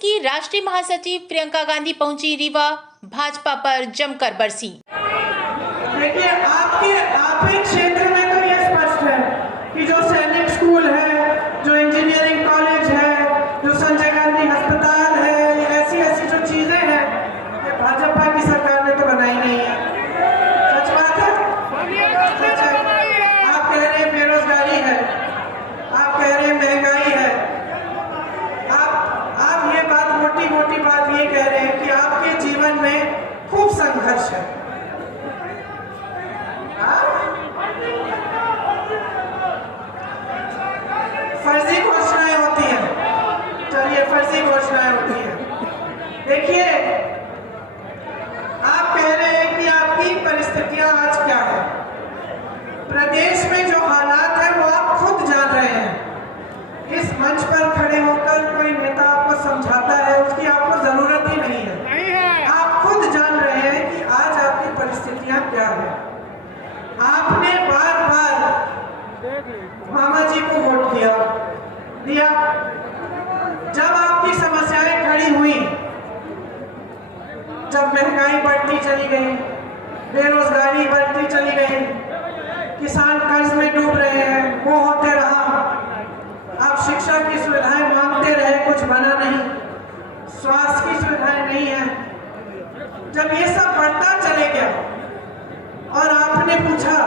की राष्ट्रीय महासचिव प्रियंका गांधी पहुंची रीवा, भाजपा पर जमकर बरसी। देखिए, आपके क्षेत्र में तो ये स्पष्ट है कि जो सैनिक स्कूल है, जो इंजीनियरिंग कॉलेज है, जो संजय गांधी अस्पताल है, ऐसी जो चीजें हैं, ये भाजपा की सरकार ने तो बनाई नहीं है। सच बात है, सच है। आप कह रहे हैं बेरोजगारी है, आप कह रहे हैं महंगाई है, आप ये बात मोटी बात ये कह रहे हैं कि आपके जीवन में खूब संघर्ष है। फर्जी घोषणाएं होती हैं, चलिए फर्जी घोषणाएं होती हैं। देखिए, आप कह रहे हैं कि आपकी परिस्थितियां आज क्या है। प्रदेश में जो हालात है वो आप खुद जान रहे हैं। इस मंच पर खड़े होकर कोई नेता आपको समझाता है, उसकी आपको जरूरत ही नहीं है। आप खुद जान रहे हैं कि आज आपकी परिस्थितियां क्या है। आपने बार मामा जी को वोट दिया। जब आपकी समस्याएं खड़ी हुई, जब महंगाई बढ़ती चली गई, बेरोजगारी बढ़ती चली गई, किसान कर्ज में डूब रहे हैं, वो होते रहा, आप शिक्षा की सुविधाएं मांगते रहे, कुछ बना नहीं, स्वास्थ्य की सुविधाएं नहीं है। जब ये सब बढ़ता चले गया और आपने पूछा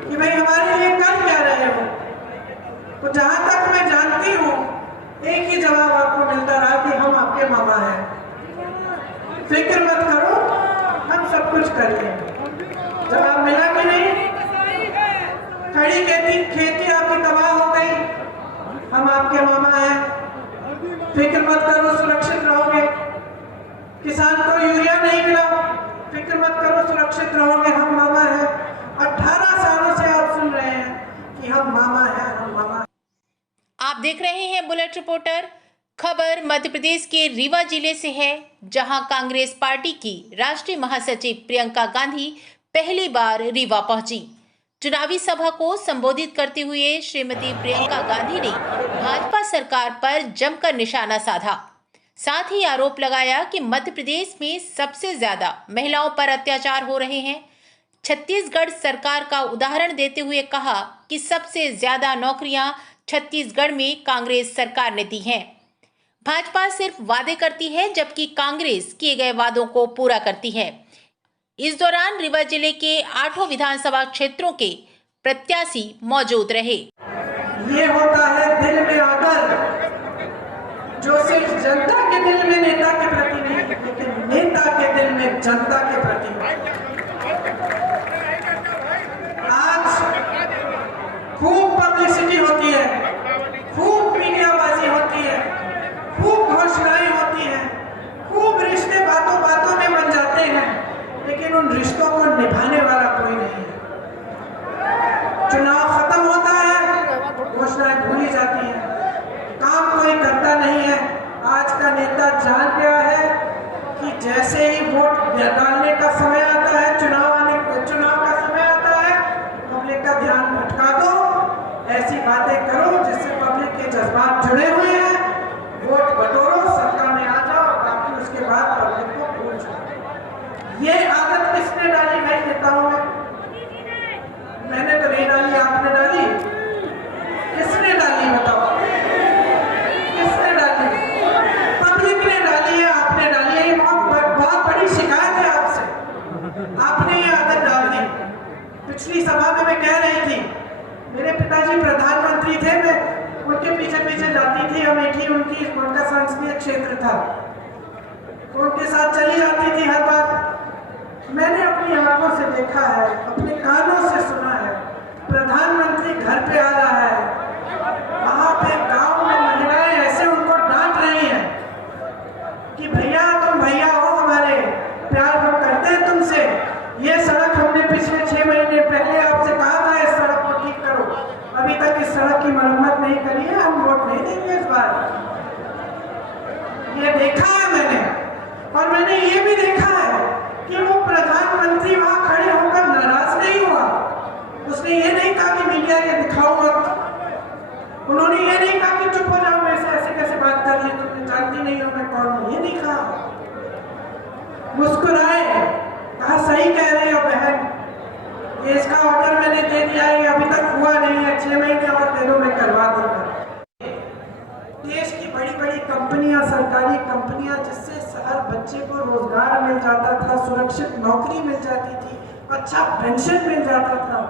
कि भाई हमारे लिए कर क्या रहे हो, तो जहां तक मैं जानती हूं एक ही जवाब आपको मिलता रहा कि हम आपके मामा हैं, फिक्र मत करो, हम सब कुछ कर लेंगे। जवाब मिला कि नहीं? खड़ी खेती आपकी तबाह हो गई, हम आपके मामा हैं, फिक्र मत करो, सुरक्षित रहोगे। किसान को यूरिया नहीं मिला, फिक्र मत करो, सुरक्षित रहोगे, हम मामा हैं। 18 सालों से आप सुन रहे हैं कि हम मामा हैं, हम मामा हैं। आप देख रहे हैं बुलेट रिपोर्टर। खबर मध्य प्रदेश के रीवा जिले से है, जहां कांग्रेस पार्टी की राष्ट्रीय महासचिव प्रियंका गांधी पहली बार रीवा पहुंची। चुनावी सभा को संबोधित करते हुए श्रीमती प्रियंका गांधी ने भाजपा सरकार पर जमकर निशाना साधा। साथ ही आरोप लगाया कि मध्य प्रदेश में सबसे ज्यादा महिलाओं पर अत्याचार हो रहे हैं। छत्तीसगढ़ सरकार का उदाहरण देते हुए कहा कि सबसे ज्यादा नौकरियां छत्तीसगढ़ में कांग्रेस सरकार ने दी हैं। भाजपा सिर्फ वादे करती है, जबकि कांग्रेस किए गए वादों को पूरा करती है। इस दौरान रीवा जिले के 8 विधानसभा क्षेत्रों के प्रत्याशी मौजूद रहे। ये होता है दिल में आदर, जो सिर्फ जनता के दिल में नेता के प्रति नहीं, लेकिन नेता के दिल में जनता के प्रति। आज खूब पब्लिसिटी होती है, खूब मीडियाबाजी होती है, खूब घोषणाएं होती हैं, खूब रिश्ते बातों में बन जाते हैं, लेकिन उन रिश्तों को निभाने वाला कोई नहीं है। चुनाव खत्म होता है, घोषणाएं भूली जाती हैं, काम कोई करता नहीं है। आज का नेता जान गया है कि जैसे ही वोट डालने का समय आता है, चुनाव का समय आता है, पब्लिक का ध्यान भटका दो, ऐसी बातें करो जिससे पब्लिक के जज्बात जुड़े हुए हैं, वोट बटोरो, सत्ता में आ जाओ, ताकि उसके बाद पब्लिक को भूल जाओ। ये आदत किसने डाली भाई नेताओं में? मैंने तो नहीं डाली, आपने डाली? किसने डाली बताओ? किसने डाली? पब्लिक ने डाली है, आपने डाली है। ये बहुत बड़ी शिकायत है आपसे, आपने ये आदत डाल दी। पिछली सभा में मैं कह रही थी, मेरे पिताजी प्रधानमंत्री थे, मैं उनके पीछे जाती थी, अमेठी उनका संसदीय क्षेत्र था, तो उनके साथ चली जाती थी हर बार। मैंने अपनी आंखों से देखा है, अपने कानों से सुना है, प्रधानमंत्री घर पे आ रहा है, वहां पे गांव में महिलाएं ऐसे उनको डांट रही हैं कि भैया तुम भैया हो हमारे, प्यार हम करते हैं तुमसे, ये सड़क हमने पिछले 6 महीने पहले आपसे कहा था इस सड़क को ठीक करो, अभी तक इस सड़क की मरम्मत नहीं करी है, हम वोट नहीं देंगे इस बार। ये देखा है मैंने, और मैंने ये भी देखा है कि वो प्रधानमंत्री वहां खड़े होकर नाराज नहीं हुआ। उसने ये नहीं कहा कि मीडिया के दिखाओ मत, उन्होंने ये नहीं कहा कि चुप हो जाओ, मैं ऐसे कैसे बात कर ली, तुमने जानती नहीं हो मैं कौन हूँ, ये नहीं कहा। मुस्कुराए, कहा सही कह रही हो बहन, ये इसका ऑर्डर मैंने दे दिया है, अभी तक हुआ नहीं है, 6 महीने और दे दो, मैं करवा दूंगा। देश की बड़ी बड़ी कंपनियां, सरकारी कंपनियां, जिससे हर बच्चे को रोजगार मिल जाता था, सुरक्षित नौकरी मिल जाती थी, अच्छा पेंशन मिल जाता था,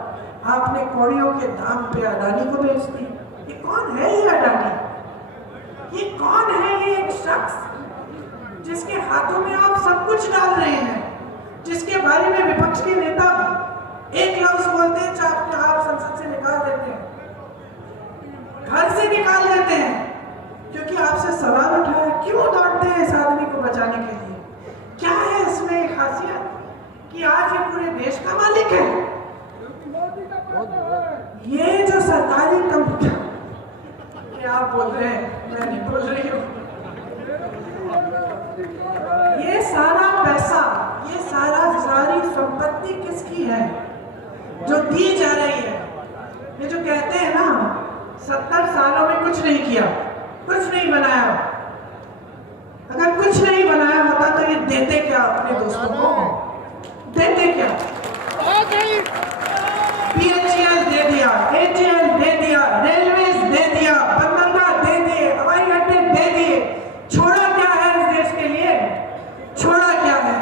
आपने कौड़ियों के दाम पे अडानी को बेच दी। ये कौन है ये अडानी? ये कौन है ये एक शख्स जिसके हाथों में आप सब कुछ डाल रहे हैं, जिसके बारे में विपक्ष के नेता एक लफ्ज बोलते हैं, चाहे आप संसद से निकाल देते हैं, घर से निकाल देते हैं, क्योंकि आपसे सवाल उठाया। क्यों डांटते हैं इस आदमी को बचाने के लिए? क्या है इसमें खासियत कि आज ये पूरे देश का मालिक है? ये जो सरकारी कंपनी, ये आप बोल रहे हैं, मैं नहीं बोल रही हूँ, ये सारा पैसा, ये सारी संपत्ति किसकी है जो दी जा रही है? ये जो कहते हैं ना 70 सालों में कुछ नहीं किया, कुछ नहीं बनाया, अगर कुछ नहीं बनाया होता तो ये देते क्या अपने दोस्तों को? देते क्या? PHEL दे दिया, HAL दे दिया, रेलवेज दे दिया, बंदरगाह दे दिए, हवाई अड्डे दे दिए, छोड़ा क्या है इस देश के लिए? छोड़ा क्या है?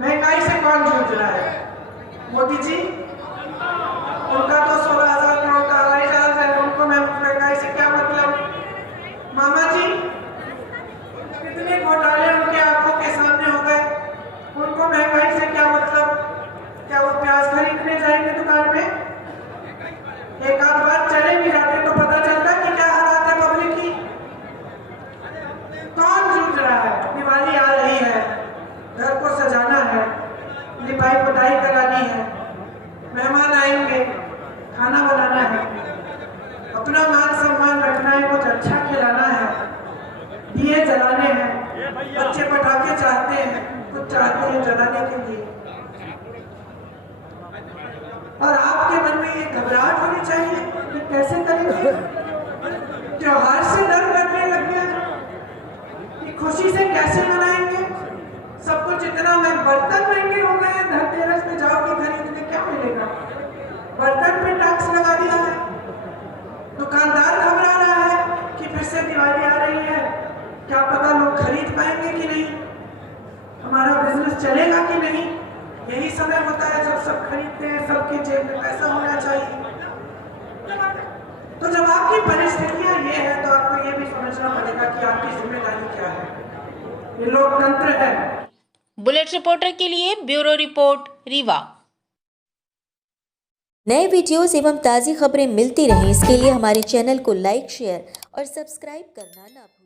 महंगाई से कौन जूझ रहा है? मोदी जी, उनका तो 16,000 करोड़ का हवाई जहाज है, उनको महंगाई से क्या मतलब? मामा जी, कितने घोटाले उनके आंखों के सामने हो गए, उनको महंगाई से क्या मतलब? क्या वो प्याज खरीदने जाएंगे दुकान में? एक आध बार चले भी जाते तो पता चलता कि क्या हालात है पब्लिक की। कौन जूझ रहा है? दिवाली आ रही है, घर को सजाना है, लिपाई पुताई करानी है, मेहमान आएंगे, खाना बनाना है, अपना मान सम्मान रखना है, कुछ अच्छा खिलाना है, दिए जलाने हैं, बच्चे पटाखे चाहते हैं, कुछ चाहते हैं जलाने के लिए, और आपके मन में ये घबराहट होनी चाहिए कि कैसे करेंगे? त्योहार से डर करने लग गया कि खुशी से कैसे मनाएंगे? सब कुछ इतना बर्तन महंगे हो गए हैं, धनतेरस पे जाओगे खरीदने, क्या मिलेगा? बर्तन पे टैक्स लगा दिया है, दुकानदार घबरा रहा है कि फिर से दिवाली आ रही है, क्या पता लोग खरीद पाएंगे कि नहीं, हमारा बिजनेस चलेगा कि नहीं। यही समय होता है जब सब खरीदते हैं, सबके जेब में पैसा होना चाहिए। तो जब आपकी परिस्थितियां ये है तो आपको ये भी समझना पड़ेगा कि आपकी जिम्मेदारी क्या है। ये लोकतंत्र है। बुलेट रिपोर्टर के लिए ब्यूरो रिपोर्ट रीवा। नए वीडियोस एवं ताज़ी खबरें मिलती रहें, इसके लिए हमारे चैनल को लाइक, शेयर और सब्सक्राइब करना ना भूलें।